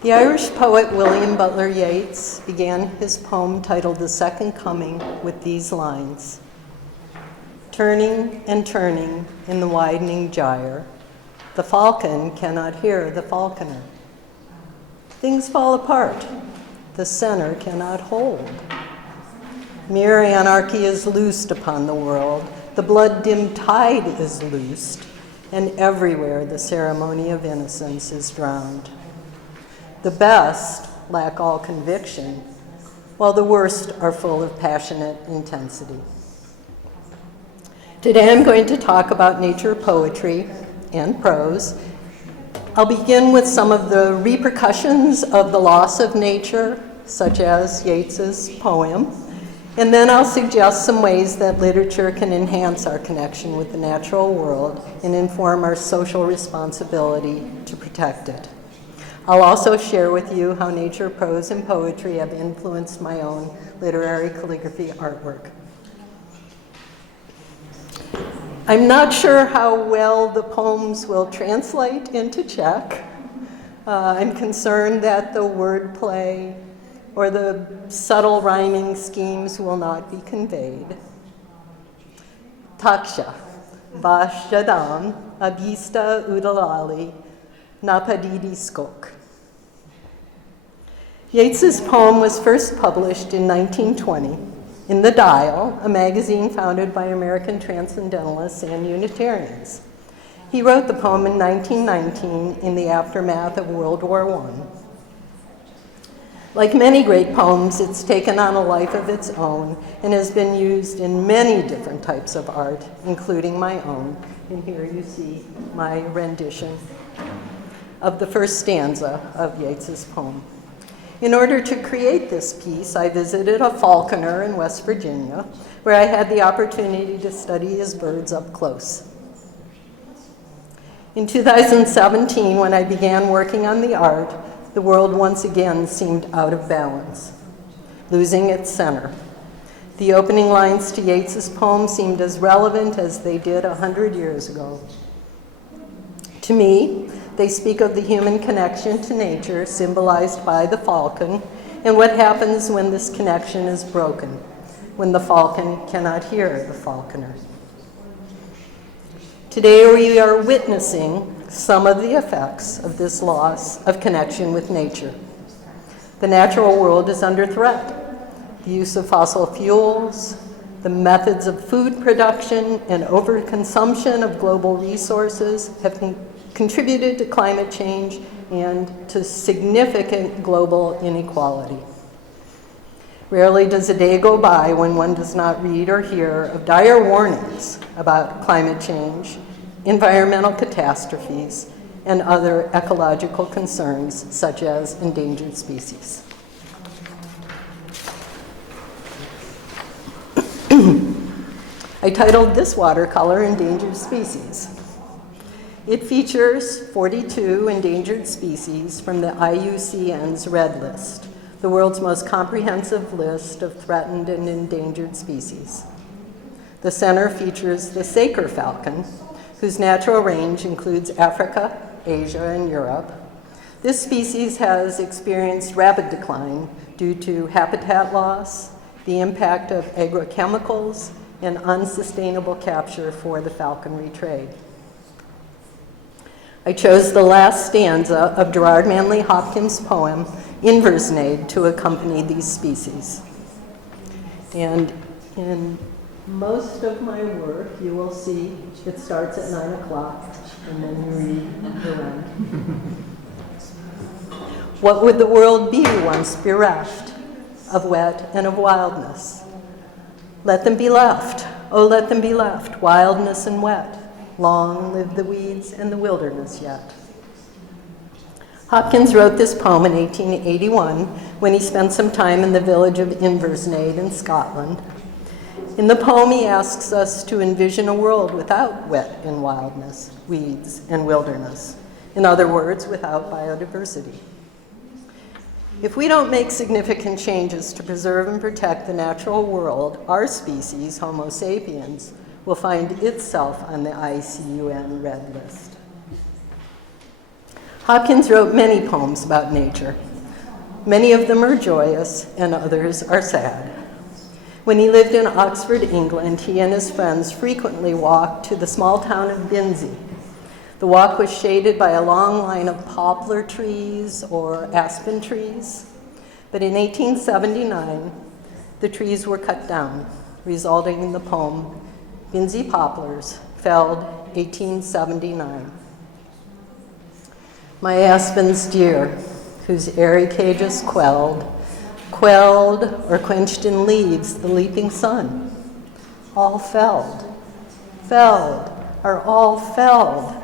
The Irish poet William Butler Yeats began his poem titled The Second Coming with these lines. Turning and turning in the widening gyre, the falcon cannot hear the falconer. Things fall apart, the center cannot hold. Mere anarchy is loosed upon the world, the blood-dimmed tide is loosed, and everywhere the ceremony of innocence is drowned. The best lack all conviction, while the worst are full of passionate intensity. Today I'm going to talk about nature poetry and prose. I'll begin with some of the repercussions of the loss of nature, such as Yeats's poem, and then I'll suggest some ways that literature can enhance our connection with the natural world and inform our social responsibility to protect it. I'll also share with you how nature, prose, and poetry have influenced my own literary calligraphy artwork. I'm not sure how well the poems will translate into Czech. I'm concerned that the wordplay or the subtle rhyming schemes will not be conveyed. Takže, váš žadám, abyste udělali napadidi skok. Yeats's poem was first published in 1920 in The Dial, a magazine founded by American Transcendentalists and Unitarians. He wrote the poem in 1919 in the aftermath of World War I. Like many great poems, it's taken on a life of its own and has been used in many different types of art, including my own. And here you see my rendition of the first stanza of Yeats's poem. In order to create this piece, I visited a falconer in West Virginia, where I had the opportunity to study his birds up close. In 2017, when I began working on the art, the world once again seemed out of balance, losing its center. The opening lines to Yeats's poem seemed as relevant as they did 100 years ago. To me, they speak of the human connection to nature, symbolized by the falcon, and what happens when this connection is broken, when the falcon cannot hear the falconer. Today we are witnessing some of the effects of this loss of connection with nature. The natural world is under threat. The use of fossil fuels, the methods of food production, and overconsumption of global resources have contributed to climate change and to significant global inequality. Rarely does a day go by when one does not read or hear of dire warnings about climate change, environmental catastrophes, and other ecological concerns such as endangered species. I titled this watercolor Endangered Species. It features 42 endangered species from the IUCN's Red List, the world's most comprehensive list of threatened and endangered species. The center features the Saker falcon, whose natural range includes Africa, Asia, and Europe. This species has experienced rapid decline due to habitat loss, the impact of agrochemicals, and unsustainable capture for the falconry trade. I chose the last stanza of Gerard Manley Hopkins' poem, Inversnade, to accompany these species. And in most of my work, you will see it starts at 9 o'clock, and then you read around. What would the world be once bereft of wet and of wildness? Let them be left, oh let them be left, wildness and wet. Long live the weeds and the wilderness yet. Hopkins wrote this poem in 1881 when he spent some time in the village of Inversnade in Scotland. In the poem, he asks us to envision a world without wet and wildness, weeds and wilderness. In other words, without biodiversity. If we don't make significant changes to preserve and protect the natural world, our species, Homo sapiens, will find itself on the IUCN Red List. Hopkins wrote many poems about nature. Many of them are joyous and others are sad. When he lived in Oxford, England, he and his friends frequently walked to the small town of Binzie. The walk was shaded by a long line of poplar trees or aspen trees. But in 1879, the trees were cut down, resulting in the poem, Binzie Poplars, felled 1879. My aspens dear, whose airy cages quelled or quenched in leaves the leaping sun, all felled, are all felled,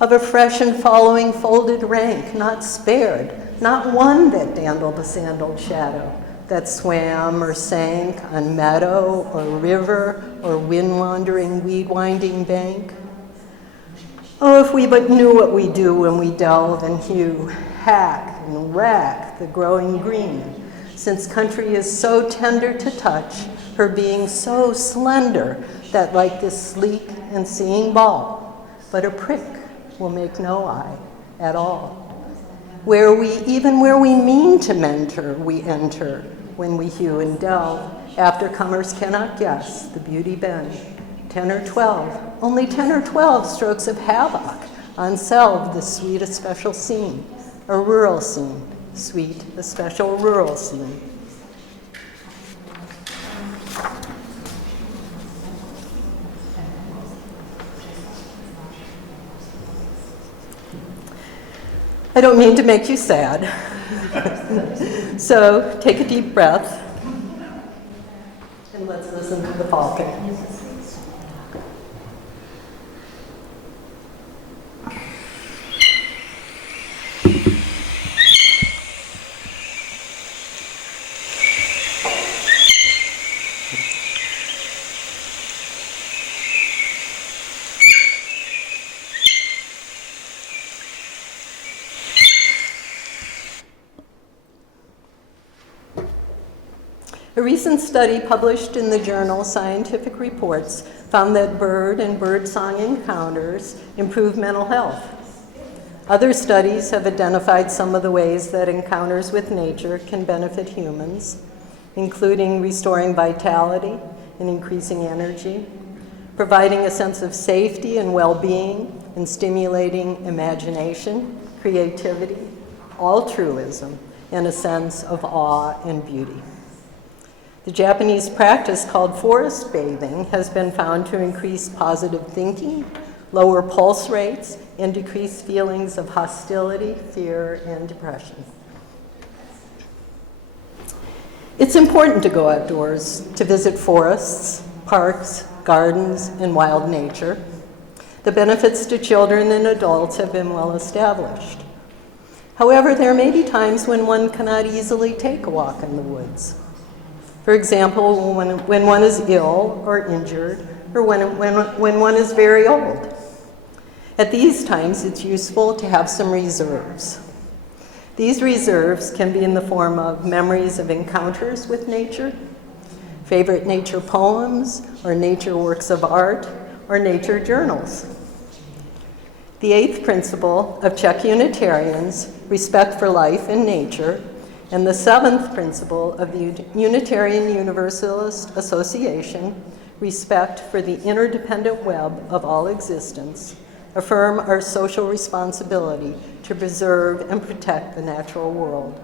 of a fresh and following folded rank, not spared, not one that dandled a sandaled shadow, that swam or sank on meadow or river or wind-wandering, weed-winding bank. Oh, if we but knew what we do when we delve and hew, hack and rack the growing green, since country is so tender to touch, her being so slender that like this sleek and seeing ball, but a prick will make no eye at all. Where we mean to mentor, we enter, when we hew and delve, aftercomers cannot guess the beauty bend. 10 or 12, only 10 or 12 strokes of havoc on selve the sweet especial scene, a rural scene, sweet especial rural scene. I don't mean to make you sad. So take a deep breath and let's listen to the falcon. A recent study published in the journal Scientific Reports found that bird and birdsong encounters improve mental health. Other studies have identified some of the ways that encounters with nature can benefit humans, including restoring vitality and increasing energy, providing a sense of safety and well-being, and stimulating imagination, creativity, altruism, and a sense of awe and beauty. The Japanese practice called forest bathing has been found to increase positive thinking, lower pulse rates, and decrease feelings of hostility, fear, and depression. It's important to go outdoors, to visit forests, parks, gardens, and wild nature. The benefits to children and adults have been well established. However, there may be times when one cannot easily take a walk in the woods. For example, when one is ill or injured, or when one is very old. At these times, it's useful to have some reserves. These reserves can be in the form of memories of encounters with nature, favorite nature poems, or nature works of art, or nature journals. The 8th principle of Czech Unitarians, respect for life and nature, and the 7th principle of the Unitarian Universalist Association, respect for the interdependent web of all existence, affirm our social responsibility to preserve and protect the natural world.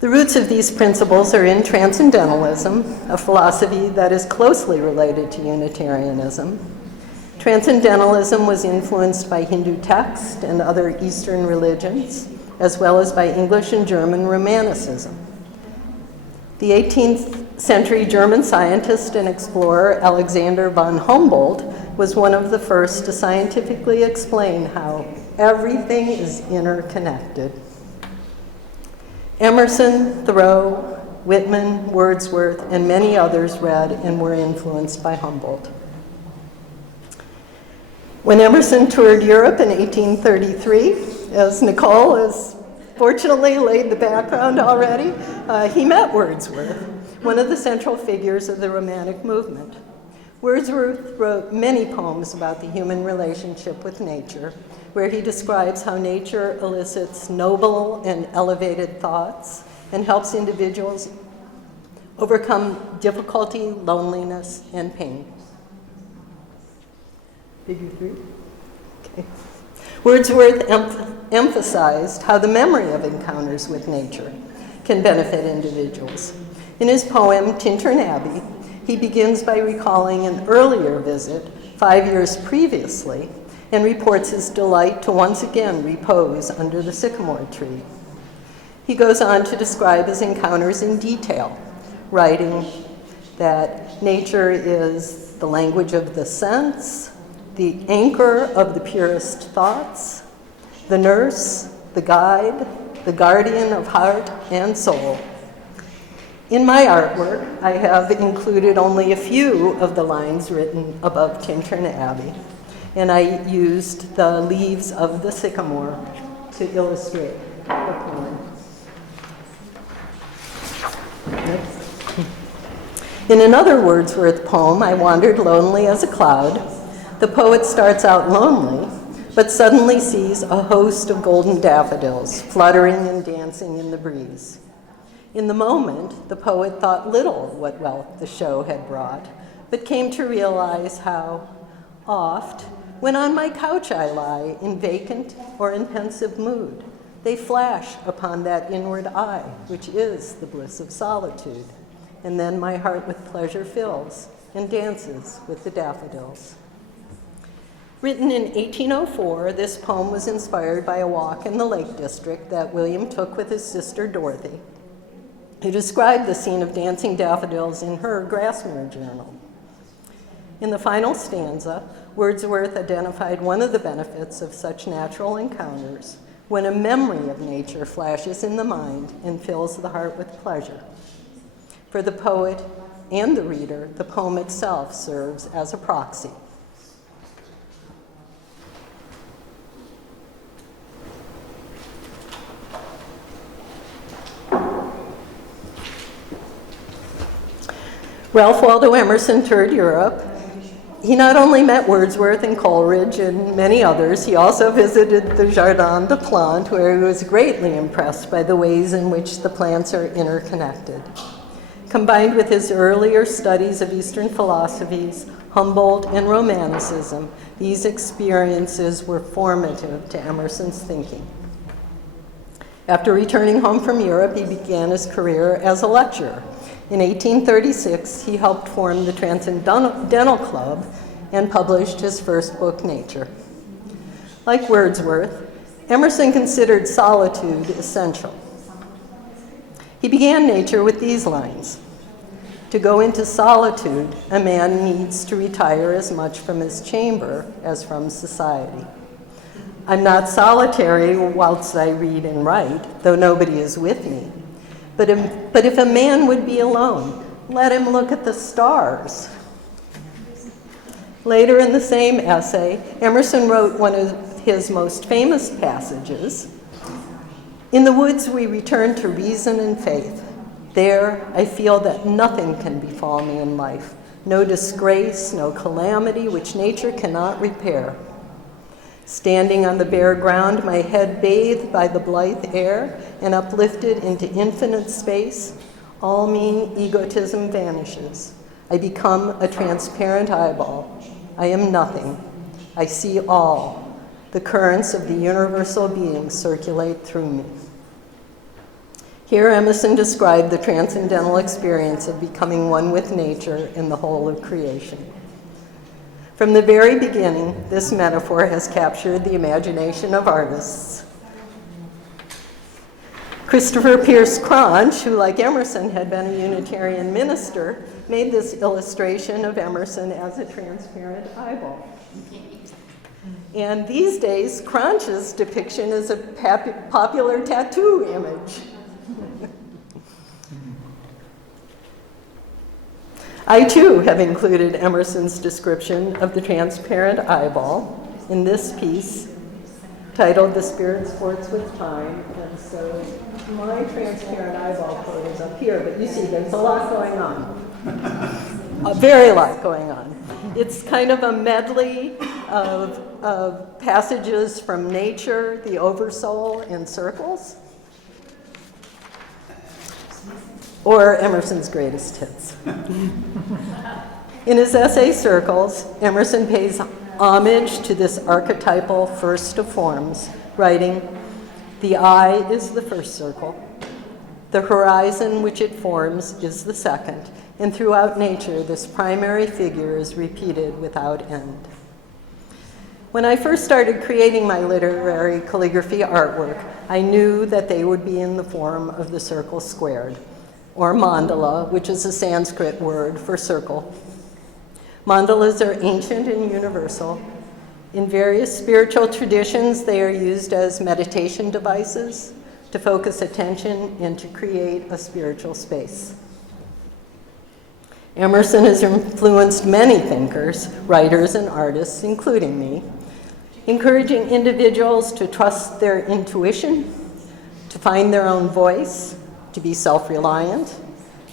The roots of these principles are in Transcendentalism, a philosophy that is closely related to Unitarianism. Transcendentalism was influenced by Hindu texts and other Eastern religions, as well as by English and German Romanticism. The 18th century German scientist and explorer Alexander von Humboldt was one of the first to scientifically explain how everything is interconnected. Emerson, Thoreau, Whitman, Wordsworth, and many others read and were influenced by Humboldt. When Emerson toured Europe in 1833, as Nicole has fortunately laid the background already, he met Wordsworth, one of the central figures of the Romantic movement. Wordsworth wrote many poems about the human relationship with nature, where he describes how nature elicits noble and elevated thoughts and helps individuals overcome difficulty, loneliness, and pain. Figure 3? Okay. Wordsworth emphasized how the memory of encounters with nature can benefit individuals. In his poem, Tintern Abbey, he begins by recalling an earlier visit 5 years previously and reports his delight to once again repose under the sycamore tree. He goes on to describe his encounters in detail, writing that nature is the language of the sense, the anchor of the purest thoughts, the nurse, the guide, the guardian of heart and soul. In my artwork, I have included only a few of the lines written above Tintern Abbey, and I used the leaves of the sycamore to illustrate the poem. In another Wordsworth poem, I Wandered Lonely as a Cloud, the poet starts out lonely, but suddenly sees a host of golden daffodils fluttering and dancing in the breeze. In the moment, the poet thought little what wealth the show had brought, but came to realize how oft, when on my couch I lie in vacant or in pensive mood, they flash upon that inward eye, which is the bliss of solitude. And then my heart with pleasure fills and dances with the daffodils. Written in 1804, this poem was inspired by a walk in the Lake District that William took with his sister Dorothy, who described the scene of dancing daffodils in her Grassmere journal. In the final stanza, Wordsworth identified one of the benefits of such natural encounters when a memory of nature flashes in the mind and fills the heart with pleasure. For the poet and the reader, the poem itself serves as a proxy. Ralph Waldo Emerson toured Europe. He not only met Wordsworth and Coleridge and many others, he also visited the Jardin des Plantes, where he was greatly impressed by the ways in which the plants are interconnected. Combined with his earlier studies of Eastern philosophies, Humboldt, and Romanticism, these experiences were formative to Emerson's thinking. After returning home from Europe, he began his career as a lecturer. In 1836, he helped form the Transcendental Club and published his first book, Nature. Like Wordsworth, Emerson considered solitude essential. He began Nature with these lines: "To go into solitude, a man needs to retire as much from his chamber as from society. I'm not solitary whilst I read and write, though nobody is with me. But if a man would be alone, let him look at the stars." Later in the same essay, Emerson wrote one of his most famous passages: "In the woods we return to reason and faith. There I feel that nothing can befall me in life, no disgrace, no calamity which nature cannot repair. Standing on the bare ground, my head bathed by the blithe air and uplifted into infinite space, all mean egotism vanishes. I become a transparent eyeball. I am nothing. I see all. The currents of the universal being circulate through me." Here Emerson described the transcendental experience of becoming one with nature and the whole of creation. From the very beginning, this metaphor has captured the imagination of artists. Christopher Pierce Cronch, who like Emerson had been a Unitarian minister, made this illustration of Emerson as a transparent eyeball. And these days, Cronch's depiction is a popular tattoo image. I too have included Emerson's description of the transparent eyeball in this piece titled "The Spirit Sports with Time." And so my transparent eyeball quote is up here, but you see there's a lot going on. A very lot going on. It's kind of a medley of passages from nature, the Oversoul, and circles, or Emerson's greatest hits. In his essay Circles, Emerson pays homage to this archetypal first of forms, writing, "The eye is the first circle. The horizon which it forms is the second, and throughout nature this primary figure is repeated without end." When I first started creating my literary calligraphy artwork, I knew that they would be in the form of the circle squared, or mandala, which is a Sanskrit word for circle. Mandalas are ancient and universal. In various spiritual traditions, they are used as meditation devices to focus attention and to create a spiritual space. Emerson has influenced many thinkers, writers, and artists, including me, encouraging individuals to trust their intuition, to find their own voice, to be self-reliant,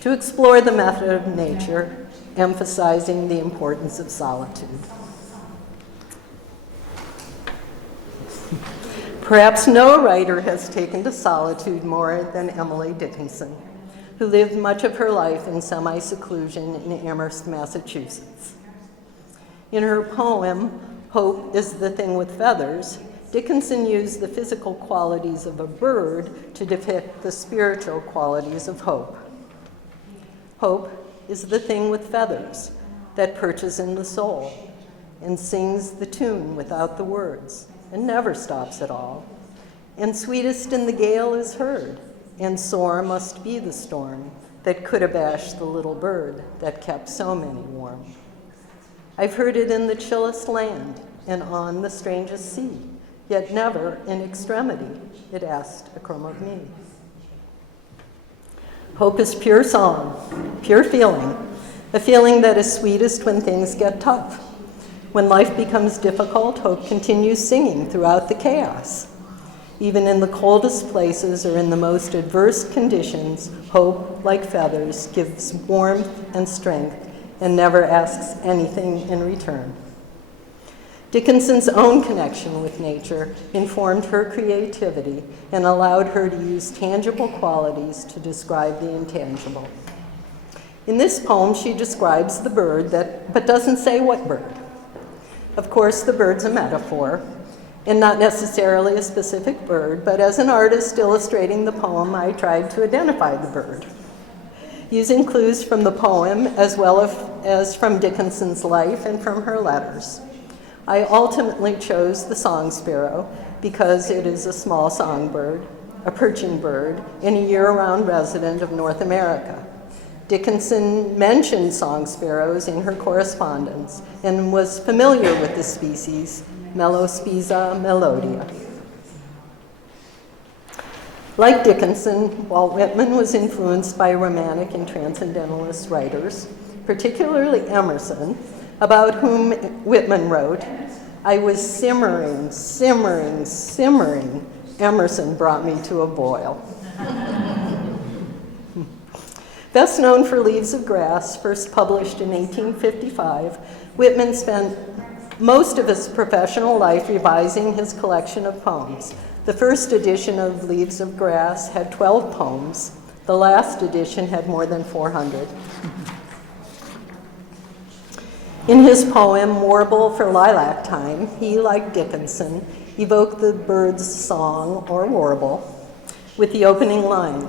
to explore the method of nature, emphasizing the importance of solitude. Perhaps no writer has taken to solitude more than Emily Dickinson, who lived much of her life in semi-seclusion in Amherst, Massachusetts. In her poem, "Hope is the Thing with Feathers," Dickinson used the physical qualities of a bird to depict the spiritual qualities of hope. Hope is the thing with feathers that perches in the soul and sings the tune without the words and never stops at all. And sweetest in the gale is heard, and sore must be the storm that could abash the little bird that kept so many warm. I've heard it in the chillest land and on the strangest sea, yet never in extremity it asked a crumb of me. Hope is pure song, pure feeling, a feeling that is sweetest when things get tough. When life becomes difficult, hope continues singing throughout the chaos. Even in the coldest places or in the most adverse conditions, hope, like feathers, gives warmth and strength and never asks anything in return. Dickinson's own connection with nature informed her creativity and allowed her to use tangible qualities to describe the intangible. In this poem, she describes the bird, but doesn't say what bird. Of course, the bird's a metaphor, and not necessarily a specific bird, but as an artist illustrating the poem, I tried to identify the bird, using clues from the poem as well as from Dickinson's life and from her letters. I ultimately chose the song sparrow because it is a small songbird, a perching bird, and a year-round resident of North America. Dickinson mentioned song sparrows in her correspondence and was familiar with the species, Melospiza melodia. Like Dickinson, Walt Whitman was influenced by Romantic and Transcendentalist writers, particularly Emerson, about whom Whitman wrote, "I was simmering, simmering, simmering. Emerson brought me to a boil." Best known for Leaves of Grass, first published in 1855, Whitman spent most of his professional life revising his collection of poems. The first edition of Leaves of Grass had 12 poems. The last edition had more than 400. In his poem, Warble for Lilac Time, he, like Dickinson, evoked the bird's song, or warble, with the opening line,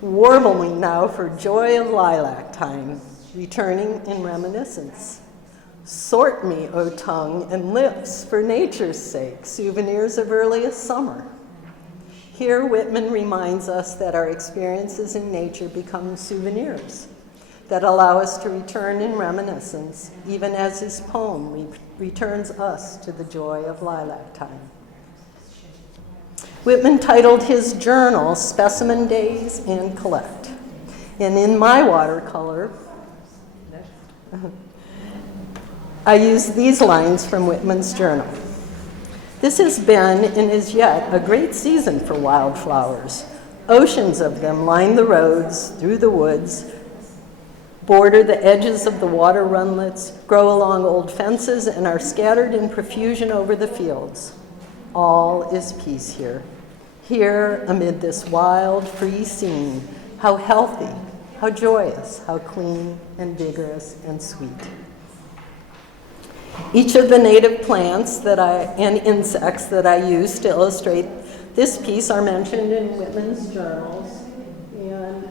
"Warble me now for joy of lilac time, returning in reminiscence. Sort me, O tongue and lips, for nature's sake, souvenirs of earliest summer." Here, Whitman reminds us that our experiences in nature become souvenirs that allow us to return in reminiscence, even as his poem returns us to the joy of lilac time. Whitman titled his journal Specimen Days and Collect. And in my watercolor, I use these lines from Whitman's journal. "This has been and is yet a great season for wildflowers. Oceans of them line the roads through the woods, border the edges of the water runlets, grow along old fences, and are scattered in profusion over the fields. All is peace here. Here, amid this wild, free scene, how healthy, how joyous, how clean and vigorous and sweet. Each of the native plants and insects that I use to illustrate this piece are mentioned in Whitman's journals, and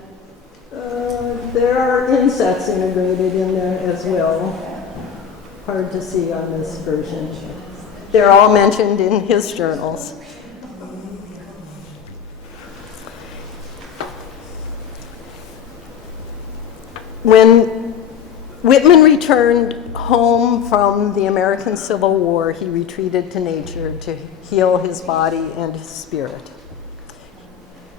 there are insects integrated in there as well. Hard to see on this version. They're all mentioned in his journals. When Whitman returned home from the American Civil War, he retreated to nature to heal his body and his spirit.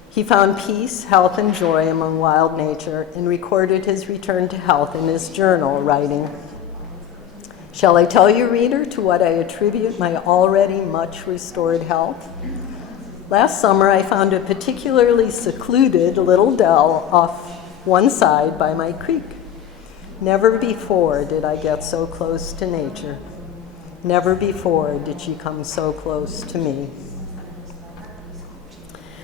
He found peace, health, and joy among wild nature and recorded his return to health in his journal, writing, "Shall I tell you, reader, to what I attribute my already much restored health? Last summer, I found a particularly secluded little dell off one side by my creek. Never before did I get so close to nature. Never before did she come so close to me."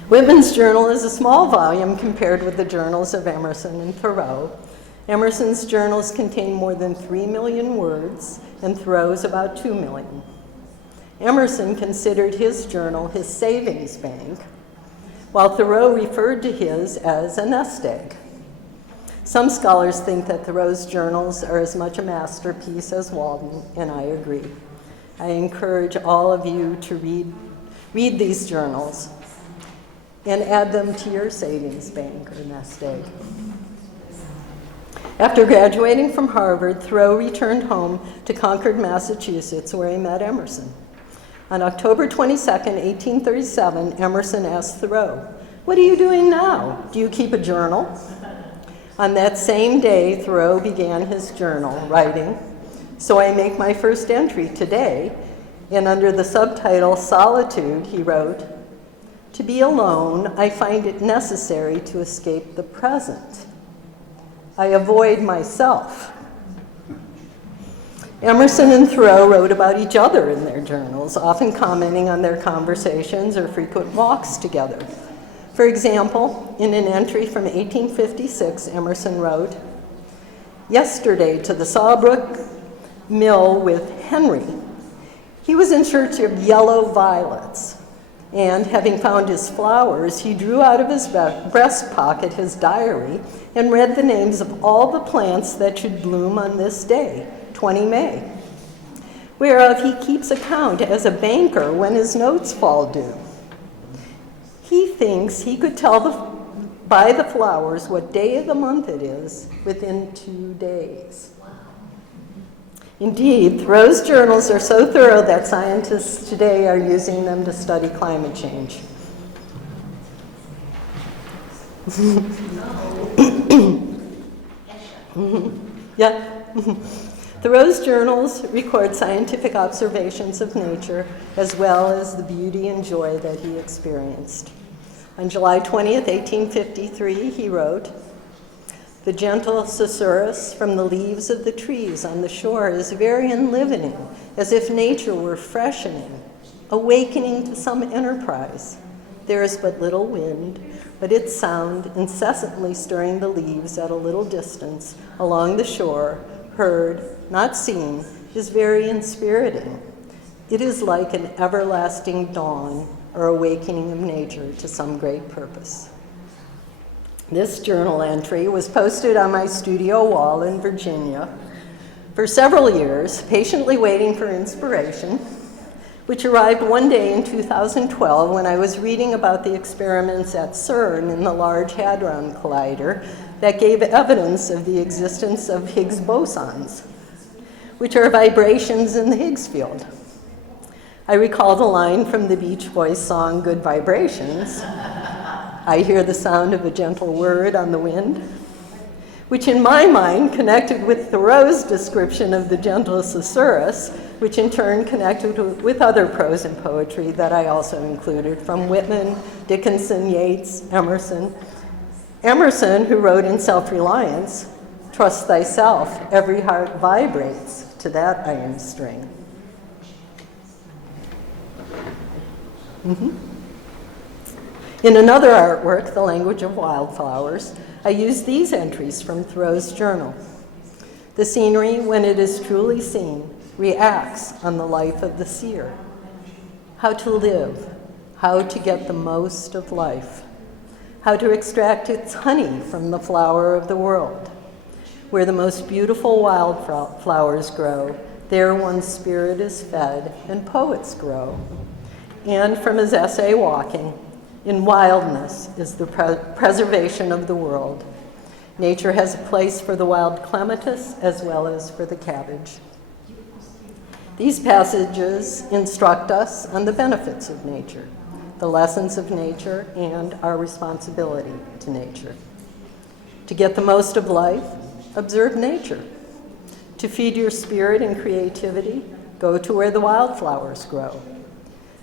Whitman's journal is a small volume compared with the journals of Emerson and Thoreau. Emerson's journals contain more than 3 million words, and Thoreau's about 2 million. Emerson considered his journal his savings bank, while Thoreau referred to his as a nest egg. Some scholars think that Thoreau's journals are as much a masterpiece as Walden, and I agree. I encourage all of you to read these journals and add them to your savings bank or nest egg. After graduating from Harvard, Thoreau returned home to Concord, Massachusetts, where he met Emerson. On October 22nd, 1837, Emerson asked Thoreau, "What are you doing now? Do you keep a journal?" On that same day, Thoreau began his journal, writing, "So I make my first entry today," and under the subtitle Solitude, he wrote, "To be alone, I find it necessary to escape the present. I avoid myself." Emerson and Thoreau wrote about each other in their journals, often commenting on their conversations or frequent walks together. For example, in an entry from 1856, Emerson wrote, "Yesterday to the Sawbrook Mill with Henry. He was in search of yellow violets, and having found his flowers, he drew out of his breast pocket his diary and read the names of all the plants that should bloom on this day, 20 May, whereof he keeps account as a banker when his notes fall due. He thinks he could tell by the flowers what day of the month it is within 2 days." Indeed, Thoreau's journals are so thorough that scientists today are using them to study climate change. Yeah. Thoreau's journals record scientific observations of nature as well as the beauty and joy that he experienced. On July 20th, 1853, he wrote, "The gentle susurrus from the leaves of the trees on the shore is very enlivening, as if nature were freshening, awakening to some enterprise. There is but little wind, but its sound, incessantly stirring the leaves at a little distance along the shore, heard, not seen, is very inspiriting. It is like an everlasting dawn or awakening of nature to some great purpose." This journal entry was posted on my studio wall in Virginia for several years, patiently waiting for inspiration, which arrived one day in 2012 when I was reading about the experiments at CERN in the Large Hadron Collider that gave evidence of the existence of Higgs bosons, which are vibrations in the Higgs field. I recall the line from the Beach Boys song, "Good Vibrations." I hear the sound of a gentle word on the wind, which in my mind connected with Thoreau's description of the gentle susurrus, which in turn connected with other prose and poetry that I also included from Whitman, Dickinson, Yeats, Emerson. Emerson, who wrote in Self-Reliance, Trust thyself, every heart vibrates to that iron string. In another artwork, The Language of Wildflowers, I use these entries from Thoreau's journal. The scenery, when it is truly seen, reacts on the life of the seer. How to live, how to get the most of life, how to extract its honey from the flower of the world. Where the most beautiful wildflowers grow, there one's spirit is fed and poets grow. And from his essay, Walking, in wildness is the preservation of the world. Nature has a place for the wild clematis as well as for the cabbage. These passages instruct us on the benefits of nature, the lessons of nature, and our responsibility to nature. To get the most of life, observe nature. To feed your spirit and creativity, go to where the wildflowers grow.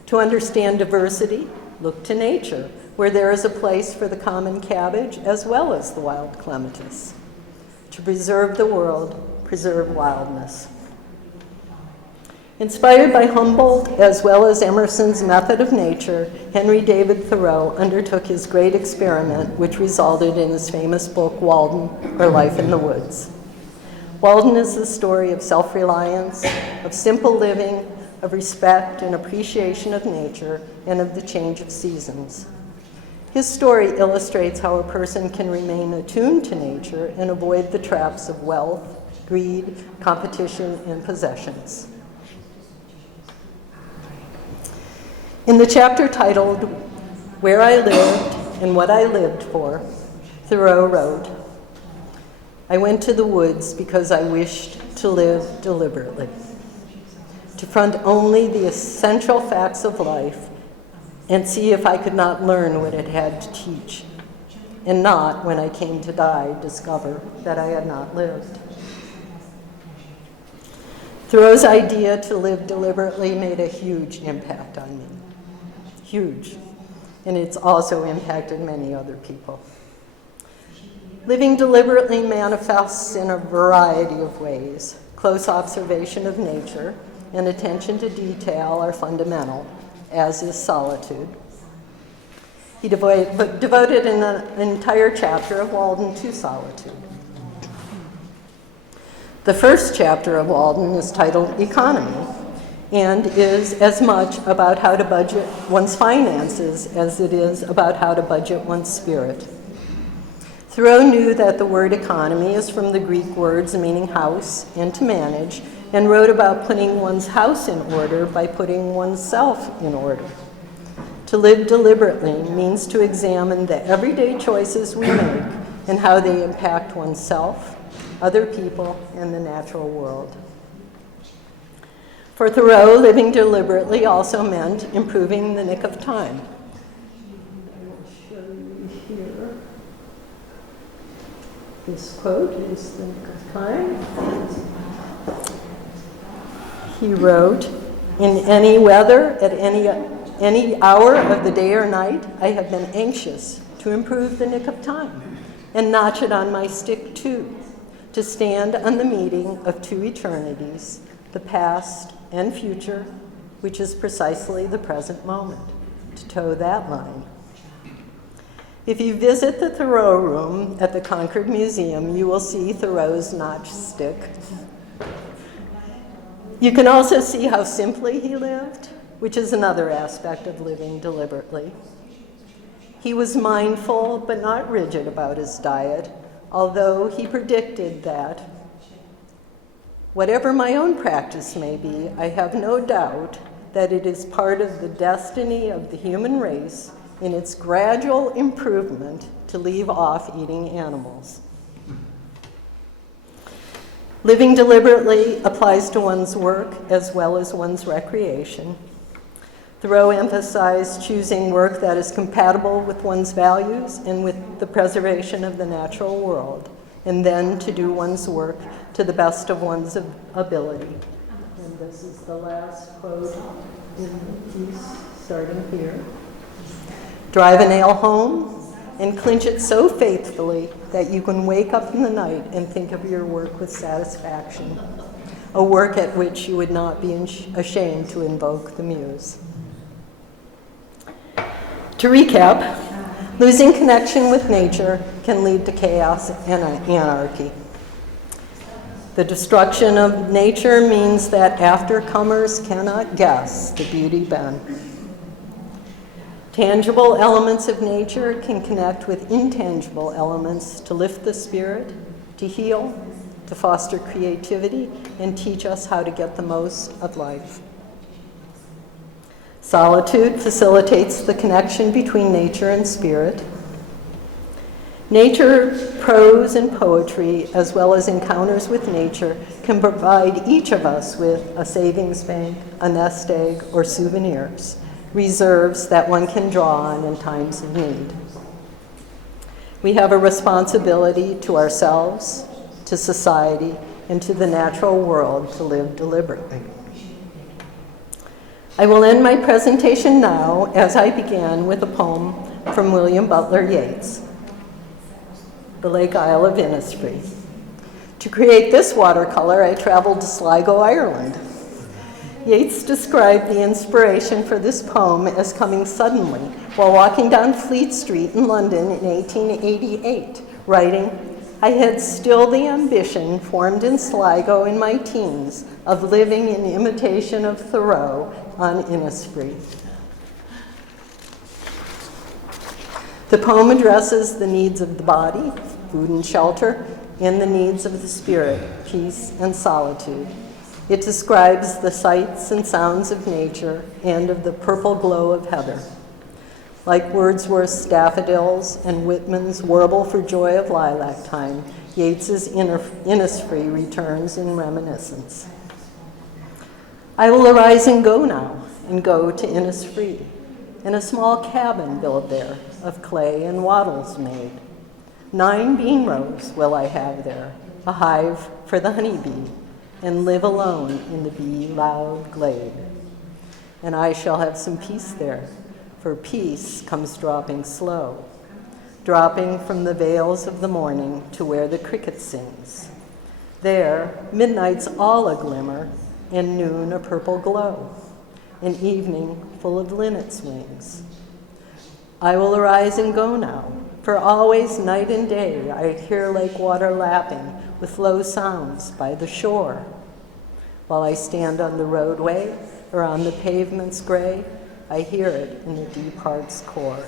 To understand diversity, look to nature, where there is a place for the common cabbage as well as the wild clematis. To preserve the world, preserve wildness. Inspired by Humboldt as well as Emerson's method of nature, Henry David Thoreau undertook his great experiment, which resulted in his famous book, Walden, or Life in the Woods. Walden is the story of self-reliance, of simple living, of respect and appreciation of nature, and of the change of seasons. His story illustrates how a person can remain attuned to nature and avoid the traps of wealth, greed, competition, and possessions. In the chapter titled Where I Lived and What I Lived For, Thoreau wrote, I went to the woods because I wished to live deliberately, to front only the essential facts of life and see if I could not learn what it had to teach, and not, when I came to die, discover that I had not lived. Thoreau's idea to live deliberately made a huge impact on me. Huge. And it's also impacted many other people. Living deliberately manifests in a variety of ways. Close observation of nature and attention to detail are fundamental, as is solitude. He devoted an entire chapter of Walden to solitude. The first chapter of Walden is titled Economy, and is as much about how to budget one's finances as it is about how to budget one's spirit. Thoreau knew that the word economy is from the Greek words meaning house and to manage, and wrote about putting one's house in order by putting oneself in order. To live deliberately means to examine the everyday choices we make and how they impact oneself, other people, and the natural world. For Thoreau, living deliberately also meant improving the nick of time. I will show you here. This quote is the nick of time. He wrote, in any weather, at any hour of the day or night, I have been anxious to improve the nick of time and notch it on my stick too, to stand on the meeting of two eternities, the past and future, which is precisely the present moment, to toe that line. If you visit the Thoreau room at the Concord Museum, you will see Thoreau's notched stick. You can also see how simply he lived, which is another aspect of living deliberately. He was mindful but not rigid about his diet, although he predicted that whatever my own practice may be, I have no doubt that it is part of the destiny of the human race in its gradual improvement to leave off eating animals. Living deliberately applies to one's work as well as one's recreation. Thoreau emphasized choosing work that is compatible with one's values and with the preservation of the natural world, and then to do one's work to the best of one's ability. And this is the last quote in the piece, starting here. Drive a nail home, and clinch it so faithfully that you can wake up in the night and think of your work with satisfaction, a work at which you would not be ashamed to invoke the muse. To recap, losing connection with nature can lead to chaos and anarchy. The destruction of nature means that aftercomers cannot guess the beauty been. Tangible elements of nature can connect with intangible elements to lift the spirit, to heal, to foster creativity, and teach us how to get the most of life. Solitude facilitates the connection between nature and spirit. Nature, prose, and poetry, as well as encounters with nature, can provide each of us with a savings bank, a nest egg, or souvenirs, reserves that one can draw on in times of need. We have a responsibility to ourselves, to society, and to the natural world to live deliberately. I will end my presentation now, as I began, with a poem from William Butler Yeats, The Lake Isle of Innisfree. To create this watercolor, I traveled to Sligo, Ireland. Yeats described the inspiration for this poem as coming suddenly while walking down Fleet Street in London in 1888, writing, "I had still the ambition formed in Sligo in my teens of living in imitation of Thoreau on Innisfree." The poem addresses the needs of the body, food and shelter, and the needs of the spirit, peace and solitude. It describes the sights and sounds of nature and of the purple glow of heather. Like Wordsworth's daffodils and Whitman's warble for joy of lilac time, Yeats's Innisfree returns in reminiscence. I will arise and go now, and go to Innisfree, in a small cabin built there, of clay and wattles made. 9 bean rows will I have there, a hive for the honeybee, and live alone in the bee-loud glade. And I shall have some peace there, for peace comes dropping slow, dropping from the vales of the morning to where the cricket sings. There, midnight's all a glimmer, and noon a purple glow, and evening full of linnet's wings. I will arise and go now, for always night and day I hear lake water lapping with low sounds by the shore. While I stand on the roadway or on the pavements gray, I hear it in the deep heart's core.